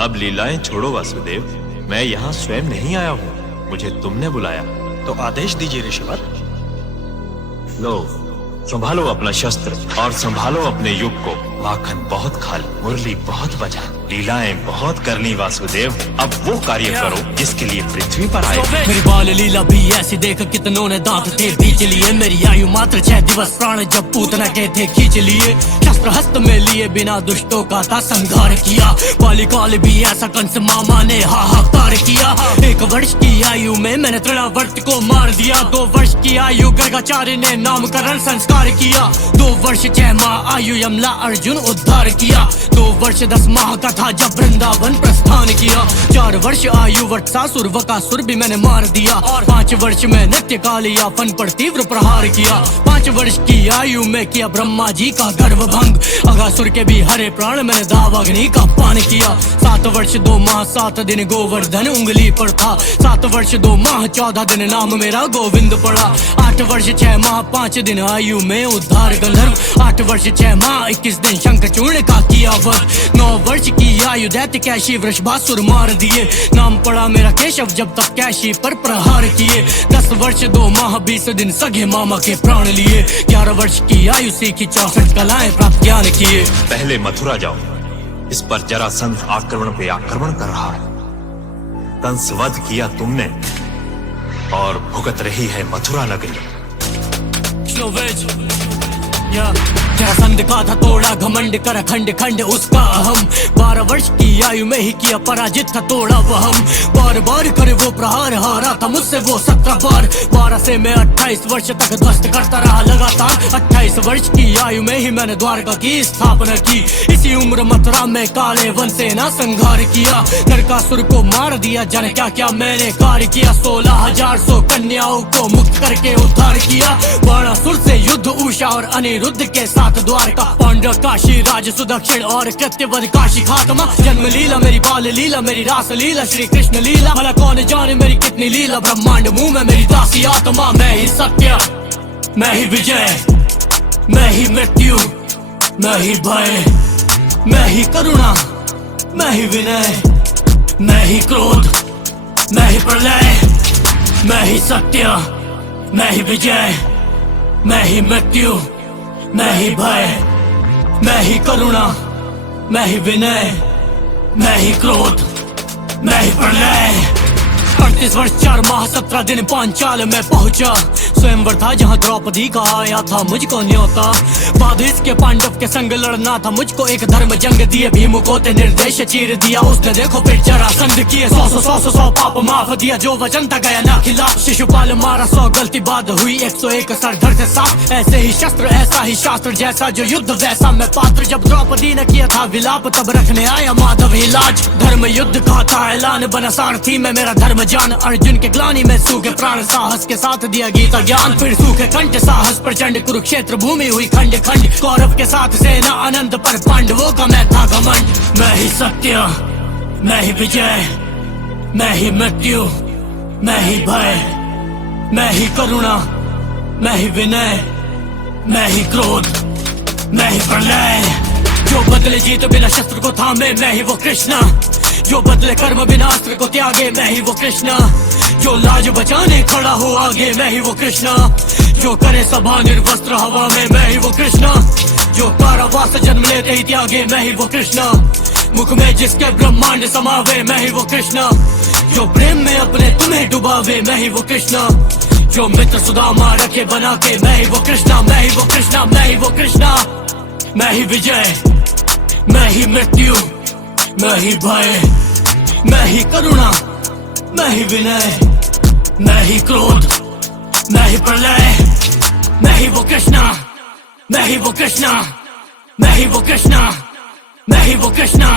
अब लीलाएं छोड़ो वासुदेव, मैं यहाँ स्वयं नहीं आया हूँ, मुझे तुमने बुलाया। तो आदेश दीजिए ऋषिवर। लो, संभालो अपना शस्त्र और संभालो अपने युग को। माखन बहुत खा ली, मुरली बहुत बजा, लीलाएं बहुत कर ली वासुदेव। अब वो कार्य करो जिसके लिए पृथ्वी पर आए। मेरी बाल लीला भी ऐसी देख कितनों ने दांत थे बीच लिए। मेरी आयु मात्र 6 दिवस, प्राण जब पूतना के थे खींच लिए। शस्त्र हस्त में लिए बिना दुष्टों का था संहार किया। बालिकाल भी ऐसा कंस मामा ने हाहाकार किया। 1 वर्ष की आयु में मैंने तृणावर्त को मार दिया। 2 वर्ष की आयु गर्गाचार्य ने नामकरण संस्कार किया। 2 वर्ष 6 माह आयु यमला अर्जुन उद्धार किया। 2 वर्ष 10 माह का था जब वृंदावन प्रस्थान किया। 4 वर्ष आयु वत्सासुर वकासुर भी मैंने मार दिया। और 5 वर्ष में नृत्य कालिया फन पर तीव्र प्रहार किया। 5 वर्ष की आयु में किया ब्रह्मा जी का गर्भ भंग। अगासुर के भी हरे प्राण मैंने दावाग्नि का पान किया। 7 वर्ष 2 माह 7 दिन गोवर्धन उंगली पर था। 7 वर्ष 2 माह 14 दिन नाम मेरा गोविंद पड़ा। 8 वर्ष 6 माह 5 दिन आयु में उद्धार गंधर्व। 8 वर्ष 6 माह 21 दिन शंखचूर्ण का किया वध। 9 वर्ष की आयु दैत्य कैशी वृषभासुर मार दिए। नाम पड़ा मेरा केशव जब तक कैशी पर प्रहार किए। 10 वर्ष 2 माह 20 दिन सगे मामा के प्राण लिए। 11 वर्ष की आयु सीखी 64 कलाएं प्राप्त ज्ञान किए। पहले मथुरा जाओ, इस पर जरासंध आक्रमण पे आक्रमण कर रहा है। कंस वध किया तुमने और भुगत रही है मथुरा नगरी। जरासंध का था तोड़ा घमंड कर खंड खंड उसका अहम। 12 वर्ष की आयु में ही किया पराजित था तोड़ा वहम। बार बार करे वो प्रहार, हारा था मुझसे वो 17 बार। 12 से मैं 28 वर्ष तक ध्वस्त करता रहा लगातार। 28 वर्ष की आयु में ही मैंने द्वारका की स्थापना की। इसी उम्र मथुरा में काले वन से ना संहार किया। नरकासुर को मार दिया, जाने क्या क्या मैंने कार्य किया। 16,100 कन्याओं को मुक्त करके उद्धार किया। बाणासुर से युद्ध उषा और अनिरुद्ध के साथ द्वारका। पांडव काशी राज सुदक्षिण और कृत्यवध काशी खात्मा। जन्म लीला मेरी, बाल लीला मेरी, रास लीला श्री कृष्ण लीला। भला कौन जाने मेरी कितनी लीला, ब्रह्मांड मुंह में मेरी दासी आत्मा। मैं ही सत्य, मैं ही विजय, मैं ही मृत्यु, मैं ही भय, मैं ही करुणा, मैं ही विनय, मैं ही क्रोध, मैं ही प्रलय। मैं ही सत्य, मैं ही विजय, मैं ही मृत्यु, मैं ही भय, मैं ही करुणा, मैं ही विनय, मैं ही क्रोध, मैं ही प्रलय। 38 वर्ष 4 माह 17 दिन पांचाल में पहुंचा। स्वयंवर था जहां द्रौपदी का आया था मुझको न्योता। बाद इसके पांडव के संग लड़ना था मुझको एक धर्म जंग दिए। भीम को ते निर्देश चीर दिया उसने, देखो फिर जरासंध किए। 100 पाप माफ दिया, जो वचन था गया ना खिलाफ। शिशुपाल मारा 100 गलती बाद हुई 101 सरधर से साफ। ऐसे ही शस्त्र ऐसा ही शास्त्र, जैसा जो युद्ध वैसा मैं पात्र। जब द्रौपदी ने किया था विलाप तब रखने आया माधव ही लाज। धर्म युद्ध का था ऐलान, बना सारथी में मेरा धर्म जान। अर्जुन के ग्लानी में सूखे प्राण, साहस के साथ दिया गीता ज्ञान। फिर सूखे कंठ साहस प्रचंड, कुरुक्षेत्र भूमि हुई खंड खंड। कौरव के साथ सेना अनंत पर पांडवों का मैं था घमंड। मैं ही सत्य, मैं ही विजय, मैं ही मृत्यु, मैं ही भय, मैं ही करुणा, मैं ही विनय, मैं ही क्रोध, मैं ही प्रलय। जो बदले जीत बिना शस्त्र को थामे, मैं ही वो कृष्णा। जो बदले कर्म बिना अस्त्र को त्यागे, मैं ही वो कृष्णा। जो लाज बचाने खड़ा हो आगे, मैं ही वो कृष्णा। जो करे सभा निर्वस्त्र हवा में, मैं ही वो कृष्णा। जो कारावास जन्म लेते ही त्यागे, मैं ही वो कृष्णा। मुख में जिसके ब्रह्मांड समावे, मैं ही वो कृष्णा। जो प्रेम में अपने तुम्हें डुबावे, मैं ही वो कृष्णा। जो मित्र सुदामा रखे बना के, मैं ही वो कृष्णा, मैं ही वो कृष्णा, मैं ही वो कृष्णा। मैं ही विजय, मैं ही मृत्यु, मैं ही भय, मैं ही करुणा, मैं ही विनय, मैं ही क्रोध, मैं ही प्रलय। मैं ही वो कृष्णा, मैं ही वो कृष्णा, मैं ही वो कृष्णा, मैं ही वो कृष्णा।